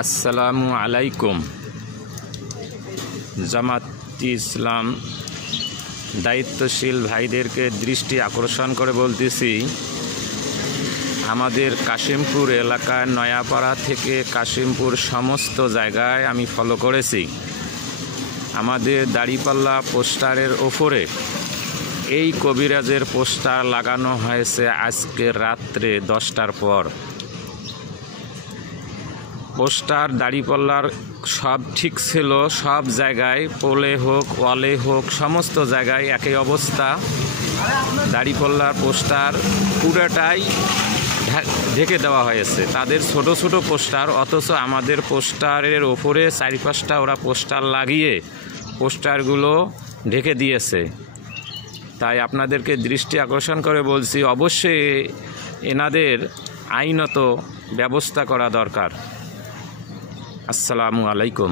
আসসালামু আলাইকুম। জামাত ইসলাম দায়িত্বশীল ভাইদেরকে দৃষ্টি আকর্ষণ করে বলতেছি, আমাদের কাশিমপুর এলাকার নয়াপাড়া থেকে কাশিমপুর সমস্ত জায়গায় আমি ফলো করেছি। আমাদের দাড়িপাল্লা পোস্টারের ওপরে এই কবিরাজের পোস্টার লাগানো হয়েছে আজকে রাত্রে 10টার পর। পোস্টার দাড়িপাল্লার সব ঠিক ছিল, সব জায়গায় পোলে হোক ওয়ালে হোক সমস্ত জায়গায় একই অবস্থা। দাড়িপাল্লার পোস্টার পুরোটাই ঢেকে দেওয়া হয়েছে, তাদের ছোট ছোট পোস্টার, অথচ আমাদের পোস্টারের ওপরে 4-5টা ওরা পোস্টার লাগিয়ে পোস্টারগুলো ঢেকে দিয়েছে। তাই আপনাদেরকে দৃষ্টি আকর্ষণ করে বলছি, অবশ্যই এনাদের আইনত ব্যবস্থা করা দরকার। আসসালামু আলাইকুম।